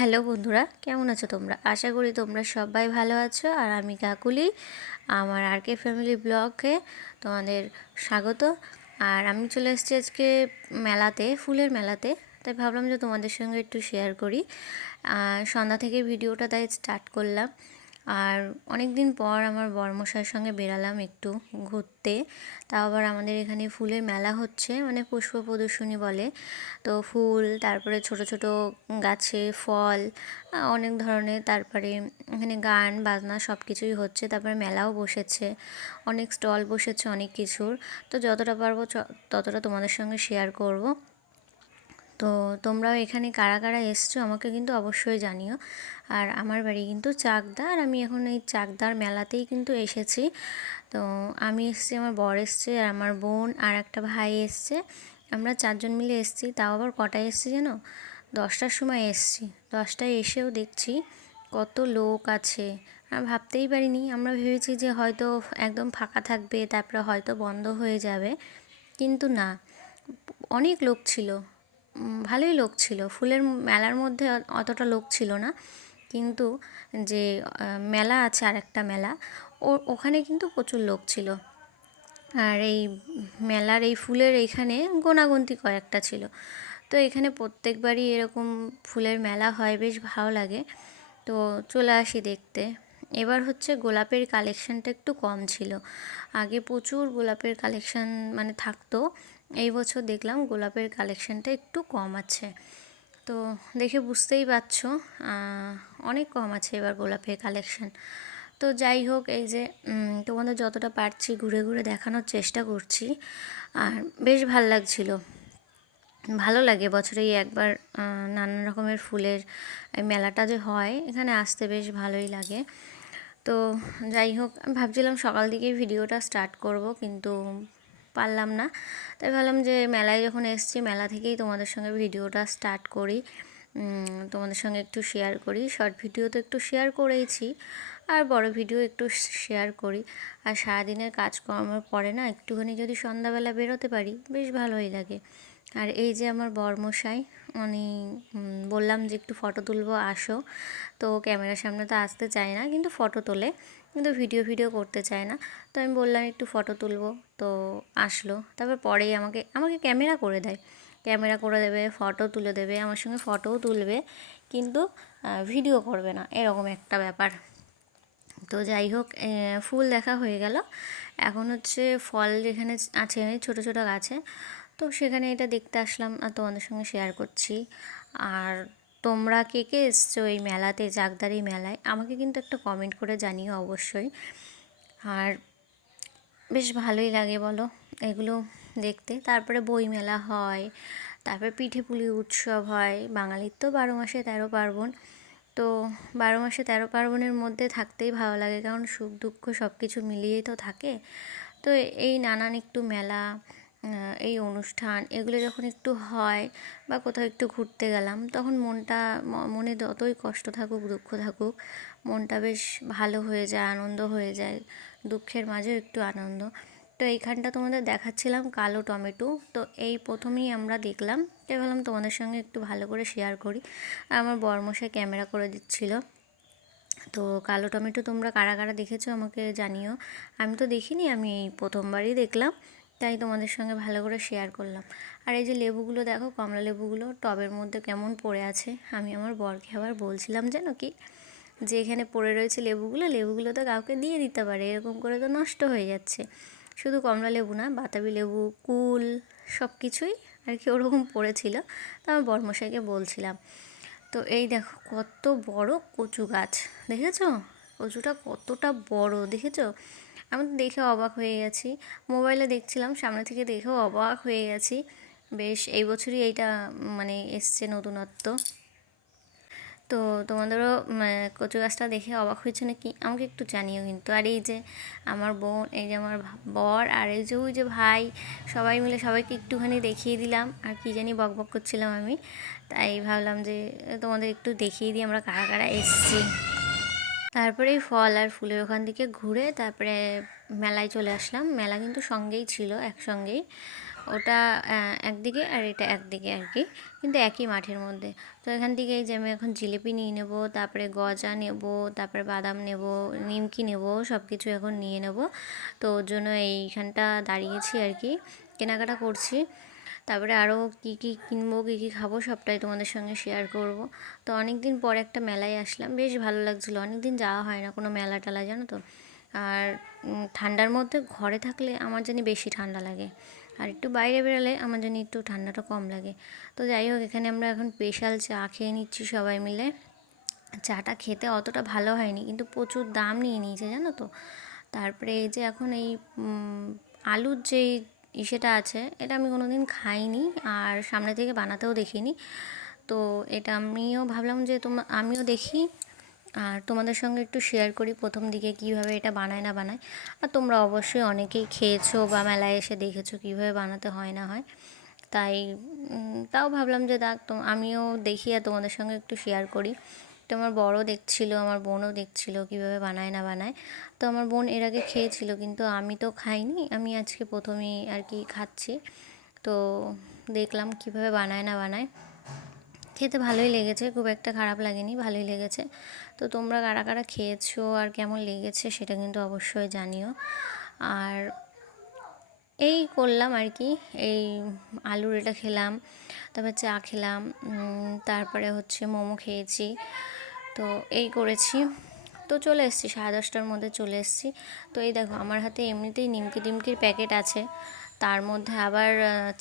Hello বন্ধুরা, কেমন আছো তোমরা? আশা করি তোমরা সবাই ভালো আছো। আর আমি কাকুলি, আমার আর ফ্যামিলি ব্লগে তোমাদের স্বাগত। আর আমি চলে এসেছি আজকে মেলাতে, ফুলের মেলাতে। তাই ভাবলাম যে তোমাদের সঙ্গে একটু শেয়ার করি। সন্ধ্যা থেকে ভিডিওটা তাই স্টার্ট করলাম। আর অনেক দিন পর আমার বরমশাইয়ের সঙ্গে বেরালাম একটু ঘুরতে। তাও আবার আমাদের এখানে ফুলের মেলা হচ্ছে, মানে পুষ্প প্রদর্শনী বলে। তো ফুল, তারপরে ছোট ছোট গাছে ফল, অনেক ধরনের, তারপরে এখানে গান বাজনা সব কিছুই হচ্ছে। তারপরে মেলাও বসেছে, অনেক স্টল বসেছে অনেক কিছুর। তো যতটা পারবো ততটা তোমাদের সঙ্গে শেয়ার করব। তো তোমরাও এখানে কারা কারা এসছো আমাকে কিন্তু অবশ্যই জানিও। আর আমার বাড়ি কিন্তু চাকদা, আর আমি এখন এই চাকদার মেলাতেই কিন্তু এসেছি। তো আমি এসেছি, আমার বর এসছে, আর আমার বোন আর একটা ভাই এসছে। আমরা চারজন মিলে এসেছি। তাও আবার কটায় এসেছি জানো? 10টার সময় এসেছি। 10টায় এসেও দেখছি কত লোক আছে। ভাবতেই পারিনি, আমরা ভেবেছি যে হয়তো একদম ফাঁকা থাকবে, তারপরে হয়তো বন্ধ হয়ে যাবে, কিন্তু না, অনেক লোক ছিল। ভালোই লোক ছিল। ফুলের মেলার মধ্যে অতটা লোক ছিল না, কিন্তু যে মেলা আছে আর একটা মেলা, ওখানে কিন্তু প্রচুর লোক ছিল। আর এই মেলার এই ফুলের এইখানে গোনাগুনতি কয়েকটা ছিল। তো এখানে প্রত্যেকবারই এরকম ফুলের মেলা হয়, বেশ ভালো লাগে। তো চলে আসি দেখতে। এবার হচ্ছে গোলাপের কালেকশানটা একটু কম ছিল। আগে প্রচুর গোলাপের কালেকশান মানে থাকতো। এই বছর দেখলাম গোলাপের কালেকশানটা একটু কম আছে। তো দেখে বুঝতেই পারছো, অনেক কম আছে এবার গোলাপের কালেকশান। তো যাই হোক, এই যে তোমাদের যতটা পারছি ঘুরে ঘুরে দেখানোর চেষ্টা করছি। আর বেশ ভাল লাগছিল। ভালো লাগে বছরেই একবার নানান রকমের ফুলের এই মেলাটা যে হয়, এখানে আসতে বেশ ভালোই লাগে। তো যাই হোক, আমি ভাবছিলাম সকাল দিকেই ভিডিওটা স্টার্ট করব, কিন্তু পারলাম না। তাই ভাবলাম যে মেলায় যখন এসেছি, মেলা থেকেই তোমাদের সঙ্গে ভিডিওটা স্টার্ট করি, তোমাদের সঙ্গে একটু শেয়ার করি। শর্ট ভিডিও তো একটু শেয়ার করেইছি, আর বড় ভিডিও একটু শেয়ার করি। আর সারাদিনের কাজকর্মের পরে না একটুখানি যদি সন্ধ্যাবেলা বেরোতে পারি, বেশ ভালোই লাগে। আর এই যে আমার বরমশাই, উনি বললাম যে একটু ফটো তুলবো, আসো। তো ক্যামেরার সামনে তো আসতে চায় না, কিন্তু ফটো তোলে, কিন্তু ভিডিও করতে চায় না। তো আমি বললাম একটু ফটো তুলবো, তো আসলো। তারপর পরেই আমাকে আমাকে ক্যামেরা করে দেয়, ক্যামেরা করে দেবে, ফটো তুলে দেবে, আমার সঙ্গে ফটোও তুলবে, কিন্তু ভিডিও করবে না, এরকম একটা ব্যাপার। তো যাই হোক, ফুল দেখা হয়ে গেল। এখন হচ্ছে ফল যেখানে আছে ছোট ছোট গাছে, তো সেখানে এটা দেখতে আসলাম আর তোমাদের সঙ্গে শেয়ার করছি। আর তোমরা কে কে এসছো এই মেলাতে, চাকদার এই মেলায়, আমাকে কিন্তু একটা কমেন্ট করে জানিও অবশ্যই। আর বেশ ভালোই লাগে বলো এগুলো দেখতে। তারপরে বই মেলা হয়, তারপরে পিঠে পুলি উৎসব হয়। বাঙালির তো 12 মাসে 13 পার্বণ। তো 12 মাসে 13 পার্বণের মধ্যে থাকতেই ভালো লাগে, কারণ সুখ দুঃখ সব কিছু মিলিয়েই তো থাকে। তো এই নানান একটু মেলা, এই অনুষ্ঠান, এগুলো যখন একটু হয়, বা কোথাও একটু ঘুরতে গেলাম, তখন মনটা, মনে যতই কষ্ট থাকুক দুঃখ থাকুক, মনটা বেশ ভালো হয়ে যায়, আনন্দ হয়ে যায়, দুঃখের মাঝেও একটু আনন্দ। তো এইখানটা তোমাদের দেখাচ্ছিলাম কালো টমেটো। তো এই প্রথমেই আমরা দেখলাম, তাই ভাবলাম তোমাদের সঙ্গে একটু ভালো করে শেয়ার করি। আমার বরমশাই ক্যামেরা করে দিচ্ছিল। তো কালো টমেটো তোমরা কারা কারা দেখেছো আমাকে জানিও। আমি তো দেখিনি, আমি এই প্রথমবারই দেখলাম, তাই তোমাদের সঙ্গে ভালো করে শেয়ার করলাম। আর এই যে লেবুগুলো দেখো, কমলা লেবুগুলো টবের মধ্যে কেমন পড়ে আছে। আমি আমার বরকে আবার বলছিলাম জানো কি, যে এখানে পড়ে রয়েছে লেবুগুলো, লেবুগুলো তো কাউকে দিয়ে দিতে পারে, এরকম করে তো নষ্ট হয়ে যাচ্ছে। শুধু কমলা লেবু না, বাতাবি লেবু, কুল, সব কিছুই আর কি ওরকম পড়েছিল। তো আমার বরমশাইকে বলছিলাম। তো এই দেখো কত বড় কচু গাছ, দেখেছো? কচুটা কতটা বড় দেখেছো? আমি তো দেখে অবাক হয়ে গেছি। মোবাইলে দেখছিলাম, সামনে থেকে দেখেও অবাক হয়ে গেছি। বেশ এই বছরই এইটা মানে এসছে নতুনত্ব। তো তোমাদেরও কচু গাছটা দেখে অবাক হয়েছে নাকি আমাকে একটু জানিও কিন্তু। আর এই যে আমার বোন, এই যে আমার বর, আর এই যে ওই যে ভাই, সবাই মিলে সবাইকে একটুখানি দেখিয়ে দিলাম। আর কি জানি বকবক করছিলাম আমি, তাই ভাবলাম যে তোমাদের একটু দেখিয়ে দিই আমরা কারা কারা এসেছি। তারপরে এই ফল আর ফুলের ওখান থেকে ঘুরে তারপরে মেলায় চলে আসলাম। মেলা কিন্তু সঙ্গেই ছিল, একসঙ্গেই। ওটা একদিকে আর এটা একদিকে আর কি, কিন্তু একই মাঠের মধ্যে। তো এখান থেকে এই যে আমি এখন জিলিপি নিয়ে নেব, তারপরে গজা নেব, তারপরে বাদাম নেব, নিমকি নেব, সব কিছু এখন নিয়ে নেব। তো ওর জন্য এইখানটা দাঁড়িয়েছি আর কি, কেনাকাটা করছি। তারপরে আরও কী কী কিনবো, কী কী খাবো সবটাই তোমাদের সঙ্গে শেয়ার করব। তো অনেক দিন পর একটা মেলায় আসলাম, বেশ ভালো লাগছিলো, অনেক দিন যাওয়া হয় না কোনো মেলা টেলা, জানো তো। আর ঠান্ডার মধ্যে ঘরে থাকলে আমার জানি বেশি ঠান্ডা লাগে, আর একটু বাইরে বেরোলে আমার জানি একটু ঠান্ডাটা কম লাগে। তো যাই হোক, এখানে আমরা এখন স্পেশাল চা খেয়ে নিচ্ছি সবাই মিলে। চাটা খেতে অতটা ভালো হয়নি, কিন্তু প্রচুর দাম নিয়ে নিয়েছে জানো তো। তারপরে এই যে এখন এই আলুর যেই ইসেটা আছে, এটা আমি কোনো দিন খাইনি আর সামনে থেকে বানাতেও দেখিনি। তো এটা আমিও ভাবলাম যে আমিও দেখি আর তোমাদের সঙ্গে একটু শেয়ার করি প্রথম দিকে কীভাবে এটা বানায় না বানায়। আর তোমরা অবশ্যই অনেকেই খেয়েছো বা মেলায় এসে দেখেছো কীভাবে বানাতে হয় না হয়, তাই তাও ভাবলাম যে তো আমিও দেখি আর তোমাদের সঙ্গে একটু শেয়ার করি। তো আমার বড়ও দেখছিল, আমার বোনও দেখছিল কীভাবে বানায় না বানায়। তো আমার বোন এর আগে খেয়েছিল, কিন্তু আমি তো খাইনি, আমি আজকে প্রথমেই আর কি খাচ্ছি। তো দেখলাম কীভাবে বানায় না বানায়। খেতে ভালোই লেগেছে, খুব একটা খারাপ লাগেনি, ভালোই লেগেছে। তো তোমরা কারা কারা খেয়েছো আর কেমন লেগেছে সেটা কিন্তু অবশ্যই জানিও। আর এই করলাম আর কি, এই আলুর এটা খেলাম, তারপর চা খেলাম, তারপরে হচ্ছে মোমো খেয়েছি। তো এই করেছি। তো চলে এসেছি 10:30টার মধ্যে চলে এসেছি। তো এই দেখো আমার হাতে এমনিতেই নিমকি টিমকির প্যাকেট আছে, তার মধ্যে আবার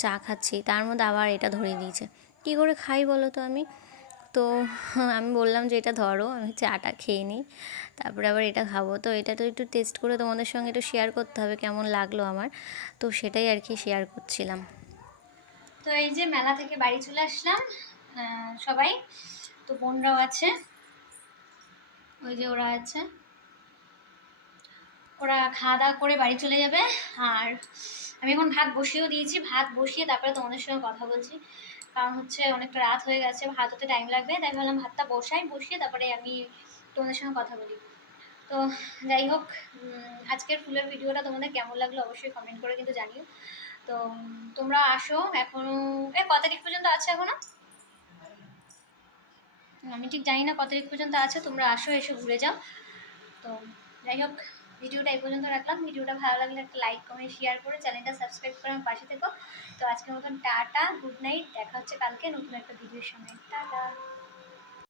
চা খাচ্ছি, তার মধ্যে আবার এটা ধরিয়ে দিয়েছে। কী করে খাই বলো তো আমি? তো আমি বললাম যে এটা ধরো, আমি চাটা খেয়ে নিই, তারপরে আবার এটা খাবো। তো এটা তো একটু টেস্ট করে তোমাদের সঙ্গে একটু শেয়ার করতে হবে কেমন লাগলো আমার। তো সেটাই আর কি শেয়ার করছিলাম। তো এই যে মেলা থেকে বাড়ি চলে আসলাম সবাই। তো বোনরাও আছে, ওই যে ওরা আছে, ওরা খাওয়া দাওয়া করে বাড়ি চলে যাবে। আর আমি এখন ভাত বসিয়েও দিয়েছি, ভাত বসিয়ে তারপরে তোমাদের সঙ্গে কথা বলছি, কারণ হচ্ছে অনেকটা রাত হয়ে গেছে, ভাত হতে টাইম লাগবে, তাই ভাবলাম ভাতটা বসিয়ে তারপরে আমি তোমাদের সঙ্গে কথা বলি। তো যাই হোক, আজকের ফুলের ভিডিওটা তোমাদের কেমন লাগলো অবশ্যই কমেন্ট করে কিন্তু জানিও। তো তোমরা আসো, এখনো কত তারিখ পর্যন্ত আছে এখনো আমি ঠিক জানি না, কত তারিখ পর্যন্ত আছে, তোমরা আসো, এসে ঘুরে যাও। তো যাই হোক, ভিডিওটা এই পর্যন্ত রাখলাম। ভিডিওটা ভালো লাগলে একটা লাইক কমেন্ট শেয়ার করে চ্যানেলটা সাবস্ক্রাইব করে আমার পাশে থেকো। তো আজকের মতন টাটা, গুড নাইট, দেখা হচ্ছে কালকে নতুন একটা ভিডিওর সঙ্গে। টাটা।